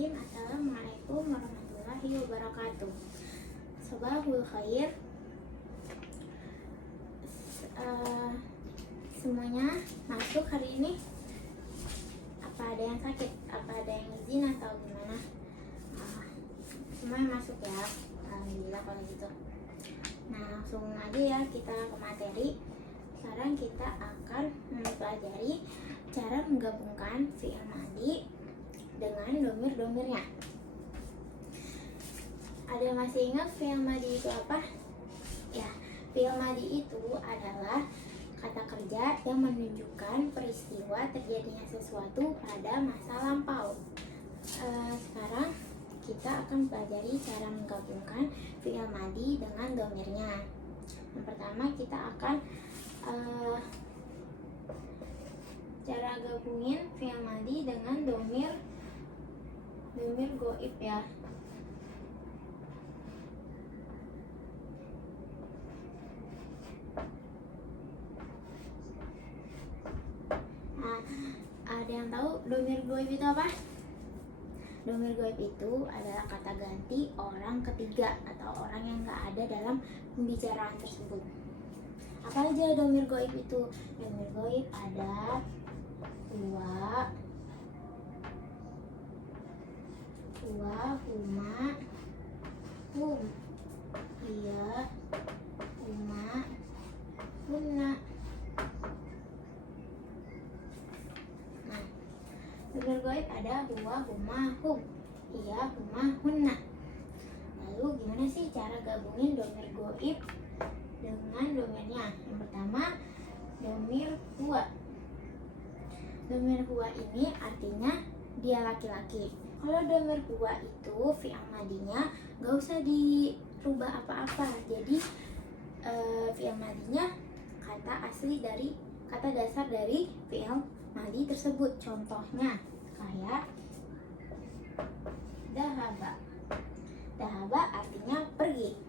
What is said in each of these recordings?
Bismillahirrahmanirrahim. Assalamualaikum warahmatullahi wabarakatuh. Sabahul khair. Semuanya masuk hari ini. Apa ada yang sakit? Apa ada yang izin atau gimana? Semuanya masuk ya. Alhamdulillah kalau gitu. Nah, langsung aja ya kita ke materi. Sekarang kita akan mempelajari cara menggabungkan fi'il madhi dengan domir-domirnya. Ada yang masih ingat fi'il madhi itu apa? Ya, fi'il madhi itu adalah kata kerja yang menunjukkan peristiwa terjadinya sesuatu pada masa lampau. Sekarang kita akan pelajari cara menggabungkan fi'il madhi dengan domirnya. Yang pertama kita akan cara gabungin fi'il madhi dengan domir goib ya. Nah, ada yang tahu domir goib itu apa? Domir goib itu adalah kata ganti orang ketiga atau orang yang nggak ada dalam pembicaraan tersebut. Apa aja domir goib itu? Domir goib ada huwa, huma, hum, iya, huma, hunna. Nah, domir goib ada huwa, huma, hum, iya, huma, hunna. Lalu gimana sih cara gabungin domir goib dengan domirnya? Yang pertama, domir huwa. Domir huwa ini artinya dia laki-laki. Kalau domir huwa itu fi'il madhinya gak usah dirubah apa-apa. Jadi fi'il madhinya kata dasar dari fi'il madhi tersebut. Contohnya kayak dahaba. Dahaba artinya pergi.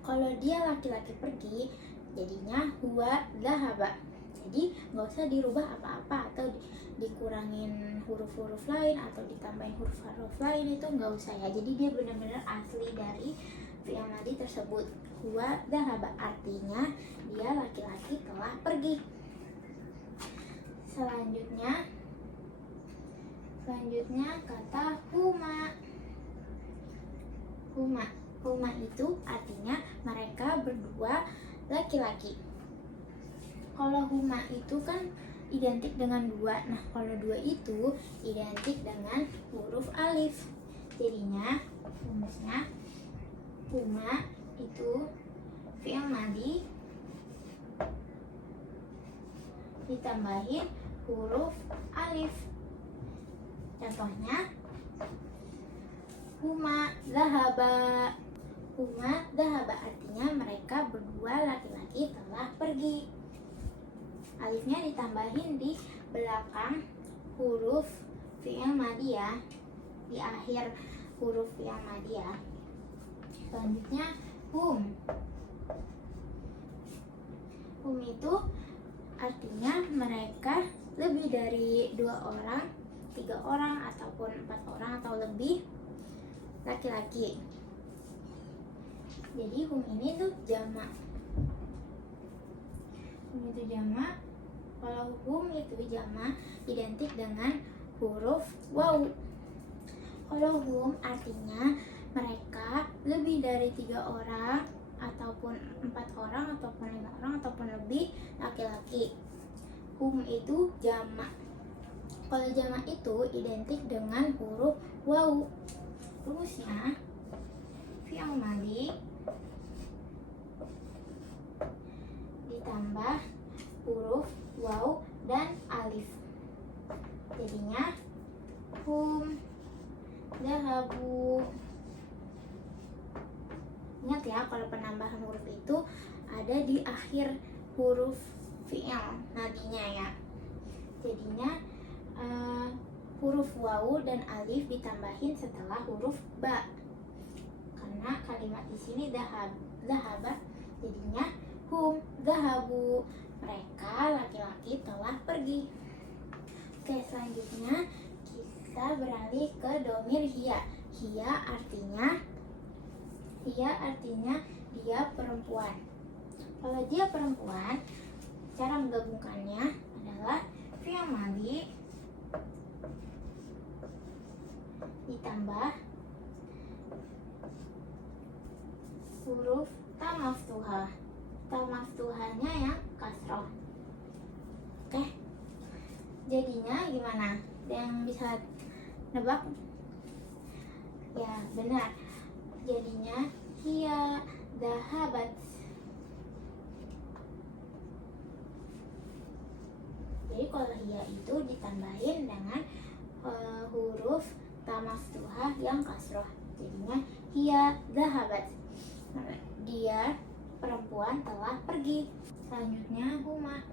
Kalau dia laki-laki pergi, jadinya huwa dahaba. Jadi nggak usah dirubah apa-apa atau dikurangin huruf-huruf lain atau ditambahin huruf-huruf lain, itu nggak usah ya. Jadi dia benar-benar asli dari fi'il madhi tersebut. Huwa dahaba artinya dia laki-laki telah pergi. Selanjutnya kata huma. Huma itu artinya mereka berdua laki-laki. Kalau huma itu kan identik dengan dua. Nah, kalau dua itu identik dengan huruf alif. Jadinya rumusnya huma itu fi'il madhi ditambahin huruf alif. Contohnya huma dhahaba. Huma dhahaba artinya mereka berdua laki-laki telah pergi. Alifnya ditambahin di belakang huruf fi'il madhi ya, di akhir huruf fi'il madhi ya. Selanjutnya hum. Hum itu artinya mereka lebih dari 2 orang, 3 orang, ataupun 4 orang atau lebih laki-laki. Jadi hum ini tuh jamak. Hum itu jamak. Kalau hum itu jamak identik dengan huruf waw. Kalau hum artinya mereka lebih dari 3 orang ataupun 4 orang ataupun 5 orang ataupun lebih laki-laki. Hum itu jamak. Kalau jamak itu identik dengan huruf waw. Rumusnya fi'il madhi ditambah huruf waw dan alif. Jadinya hum dhahabu. Ingat ya, kalau penambahan huruf itu ada di akhir huruf fi'il madhinya ya. Jadinya huruf waw dan alif ditambahin setelah huruf ba. Karena kalimat di sini dhahaba, jadinya hum dhahabu. Mereka laki-laki telah pergi. Oke, selanjutnya kita beralih ke domir hiya. Hiya artinya dia perempuan. Kalau dia perempuan, cara menggabungkannya adalah fi'il madhi ditambah huruf ta maftuhah. Ta maftuhahnya yang kasroh. Oke, jadinya gimana? Ada yang bisa nebak? Ya, benar. Jadinya hiya dhahabat. Jadi kalau hiya itu ditambahin dengan huruf ta maftuhah yang kasroh. Jadinya hiya dhahabat. Dia perempuan telah pergi. Selanjutnya huma.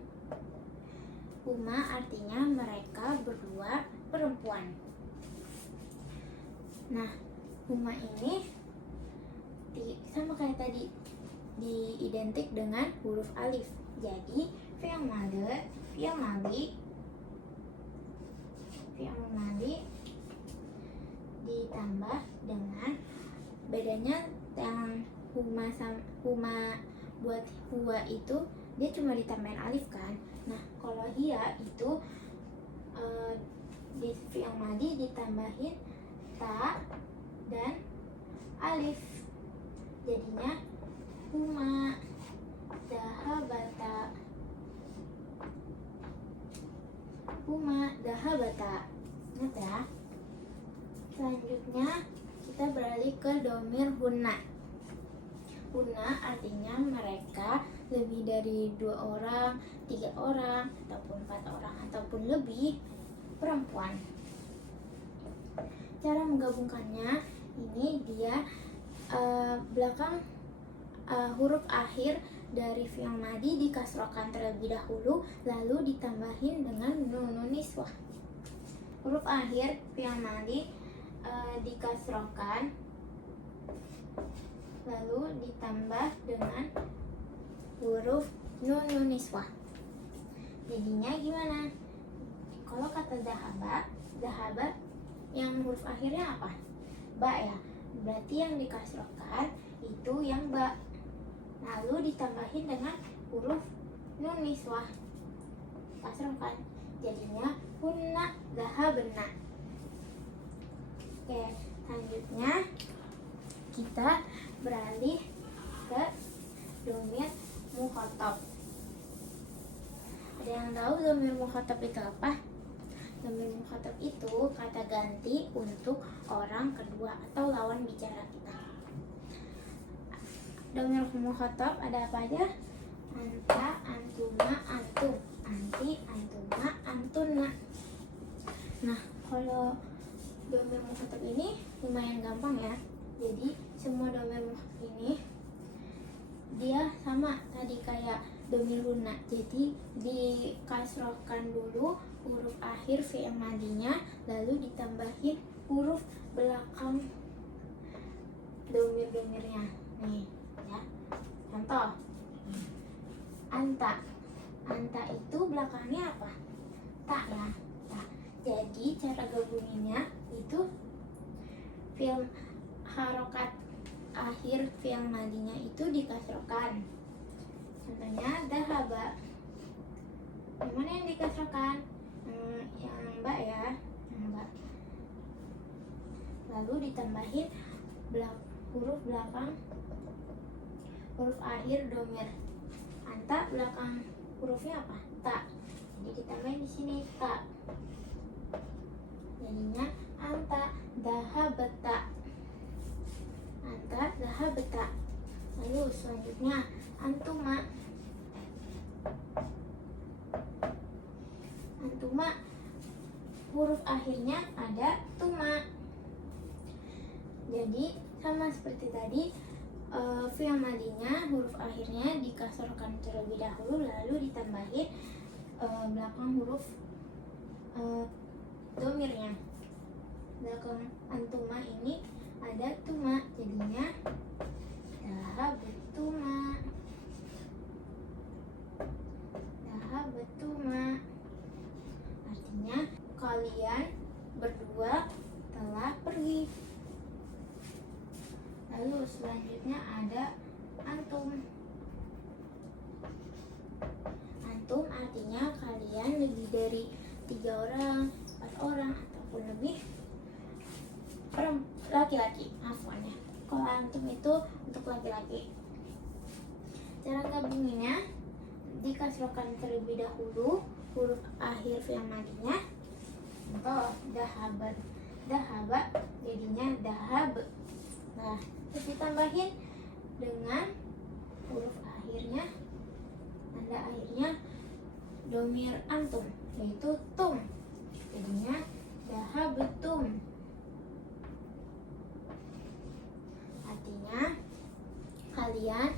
Huma artinya mereka berdua perempuan. Nah, huma ini sama kayak tadi, diidentik dengan huruf alif. Jadi fi'il madhi ditambah dengan, bedanya yang huma buat huwa itu dia cuma ditambahin alif kan. Nah, kalau hiya itu di fi'il madhi ditambahin ta dan alif. Jadinya huma dhahabata. Huma dhahabata. Ingat ya. Selanjutnya kita beralih ke domir hunna. Hunna artinya mereka, lebih dari 2 orang, 3 orang, ataupun 4 orang, ataupun lebih perempuan. Cara menggabungkannya, ini dia belakang huruf akhir dari fi'il madhi dikasrohkan terlebih dahulu, lalu ditambahin dengan nun niswah. Huruf akhir fi'il madhi dikasrohkan lalu ditambah dengan huruf nun niswah. Jadinya gimana? Kalau kata dhahaba yang huruf akhirnya apa? Ba ya. Berarti yang dikasrohkan itu yang ba. Lalu ditambahin dengan huruf nun niswah. Kasrohkan. Jadinya hunna dhahabna. Oke, selanjutnya kita beralih ke domir mukhatab. Ada yang tahu domir mukhatab itu apa? Domir mukhatab itu kata ganti untuk orang kedua atau lawan bicara kita. Domir mukhatab ada apa aja? Anta, antuma, antum, anti, antuma, antunna. Nah, kalau domir mukhatab ini lumayan gampang ya. Jadi semua domir mukhatab ini dia sama tadi kayak domir hunna. Jadi dikasrohkan dulu huruf akhir fi'il madhinya, lalu ditambahin huruf belakang domir-domirnya. Nih ya, contoh anta. Anta itu belakangnya apa? Ta ya, ta. Jadi cara gabunginnya itu fi'il harokat akhir fi'il madhinya itu dikasrohkan. Contohnya dhahaba. Yang mana yang dikasrohkan? Yang ba ya, yang ba. Lalu ditambahin huruf belakang huruf akhir domir. Anta belakang hurufnya apa? Ta. Jadi ditambahin di sini ta. Jadinya anta dhahabata. Anta dhahabata. Lalu selanjutnya antuma. Antuma huruf akhirnya ada tuma. Jadi sama seperti tadi, fi'il madhinya huruf akhirnya dikasrohkan terlebih dahulu, lalu ditambahin belakang huruf domirnya. Belakang antuma ini ada tuma, jadinya dhahabatuma. Dhahabatuma artinya kalian berdua selanjutnya ada antum. Antum artinya kalian lebih dari 3 orang, 4 orang, ataupun lebih laki-laki. Afwannya, kalau antum itu untuk laki-laki. Cara gabunginnya, dikasrokan terlebih dahulu huruf akhir fi'il madinya. Contoh, dahaba jadinya dahab. Nah, terus ditambahin dengan huruf akhirnya, tanda akhirnya domir antum, yaitu tum, jadinya dahabetum. Artinya kalian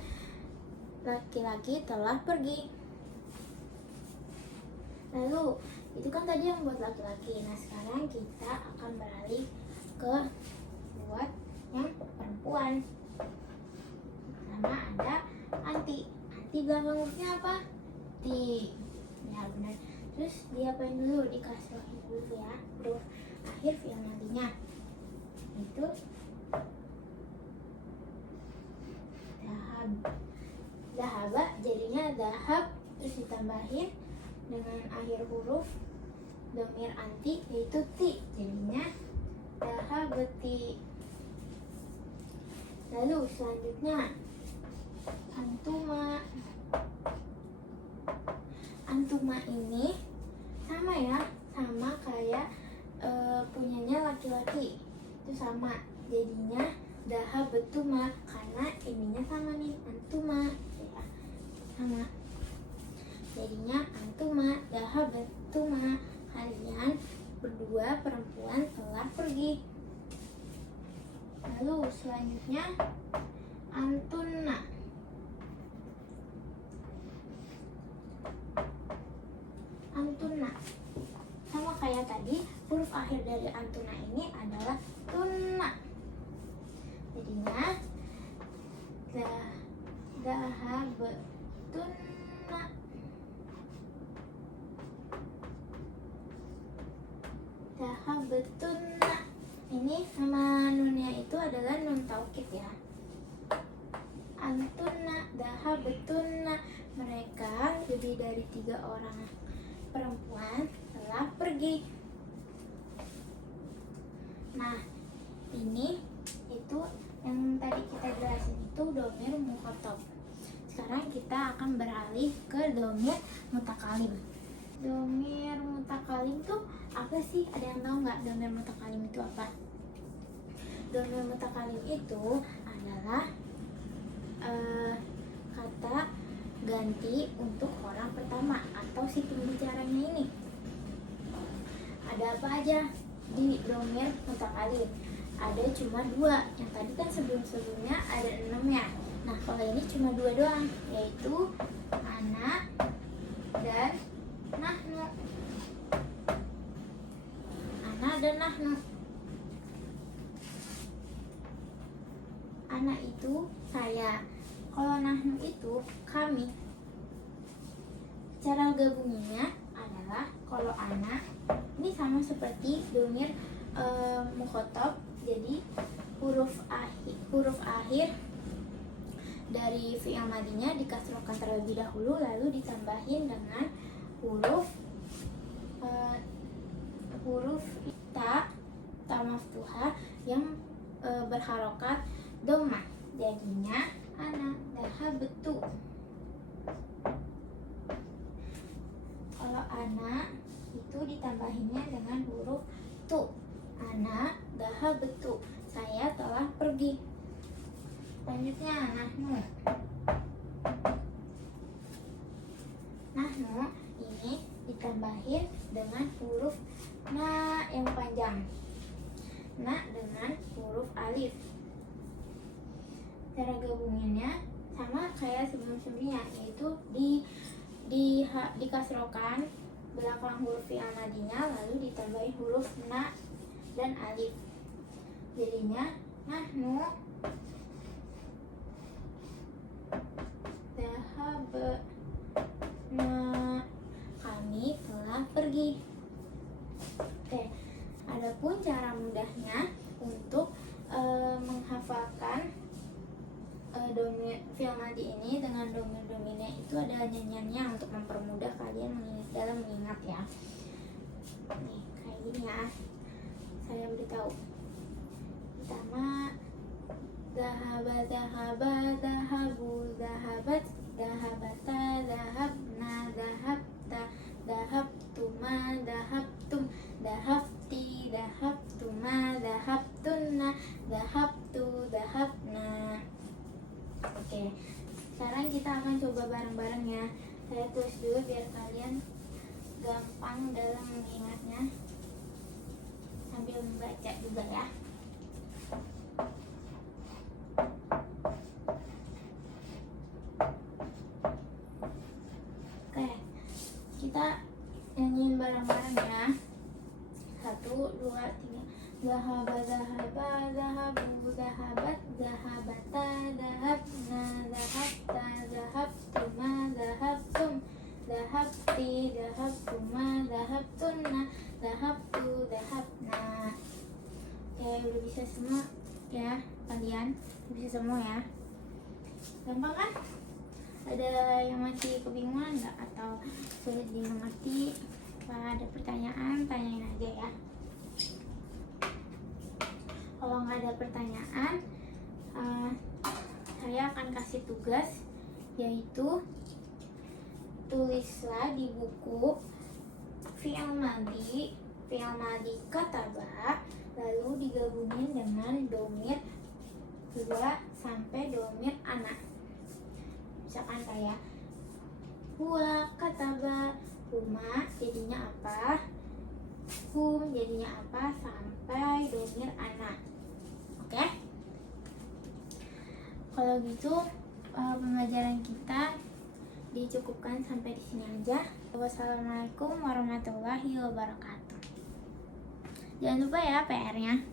laki-laki telah pergi. Lalu itu kan tadi yang buat laki-laki. Nah, sekarang kita akan beralih ke buat yang perempuan. Pertama ada anti. Anti belakang hurufnya apa? Ti. Ya benar. Terus diapain dulu? Dikasrohin dulu ya huruf akhir fi'il madinya. Itu dahab. Dahaba jadinya dahab, terus ditambahin dengan akhir huruf domir anti yaitu ti, jadinya dahabeti. Lalu selanjutnya antuma. Antuma ini sama ya, sama kayak punyanya laki-laki, itu sama, jadinya dahabetuma karena ininya sama nih, antuma ya, sama, jadinya antuma dahabetuma, kalian berdua perempuan telah pergi. Lalu selanjutnya antuna. Antuna sama kayak tadi, huruf akhir dari antuna ini adalah tunna, jadinya dahabetuna. Dahabetuna ini sama nunnya itu adalah nun taukid ya. Antuna dahabetuna, mereka lebih dari 3 orang perempuan telah pergi. Nah, ini itu yang tadi kita jelasin itu domir mukhatab. Sekarang kita akan beralih ke domir mutakalim. Domir mutakalim tuh apa sih? Ada yang tahu nggak domir mutakalim itu apa? Domir mutakalim itu adalah kata ganti untuk orang pertama atau si pembicaranya ini. Ada apa aja di domir mutakalim? Ada cuma 2. Yang tadi kan sebelum-sebelumnya ada 6 ya. Nah, kalau ini cuma 2 doang, yaitu ana dan nahnu. Ana dan nahnu. Ana itu saya, kalau nahnu itu kami. Cara gabunginnya adalah kalau ana ini sama seperti domir mukhatab, jadi huruf akhir dari fi'il madinya dikasrokan terlebih dahulu, lalu ditambahin dengan huruf ta maftuhah yang berharokat dhamma, jadinya ana dahabetu. Kalau ana itu ditambahinnya dengan huruf tu, ana dahabetu, saya telah pergi. Selanjutnya nahnu. Nahnu ini ditambahin dengan huruf na yang panjang, na dengan huruf alif. Cara gabunginnya sama kayak sebelum-sebelumnya, yaitu dikasrokan belakang huruf fi'il madinya, lalu ditambahin huruf na dan alif, jadinya nahnu dahabna, kami telah pergi. Oke, adapun cara mudahnya untuk menghafalkan domir fi'il madhi ini dengan domir dominan itu ada nyanyiannya untuk mempermudah kalian dalam mengingat ya. Nih kayak gini ya, saya beritahu. Pertama, zahaba, zahaba, zahabu, zahabat, zahabata, zahabna, zahabta, zahabtuma, zahabtum, zahabti, zahabtuma, zahabtunna, zahabtu, zahabna. Oke, sekarang kita akan coba bareng-bareng ya. Saya tulis dulu biar kalian gampang dalam mengingatnya sambil membaca juga ya. Oke, kita nyanyiin bareng-bareng ya. 1, 2, 3. Zahaba, zahaba, zahabu, zahabat, zahabata, zahabna, zahabta, zahabtuma, zahabtum, zahabti, zahabtuma, zahabtunna, zahabtu, zahabna. Oke, udah bisa semua ya kalian? Bisa semua ya? Gampang kan? Ada yang masih kebingungan nggak atau sulit dimengerti? Kalau ada pertanyaan, tanyain aja ya. Kalau nggak ada pertanyaan, saya akan kasih tugas, yaitu tulislah di buku fi'il madhi kataba, lalu digabungin dengan domir huwa sampai domir ana. Misalkan kayak huwa kataba, huma jadinya apa, hum jadinya apa, sampai domir ana. Oke? Kalau gitu pembelajaran kita dicukupkan sampai di sini aja. Wassalamualaikum warahmatullahi wabarakatuh. Jangan lupa ya PR-nya.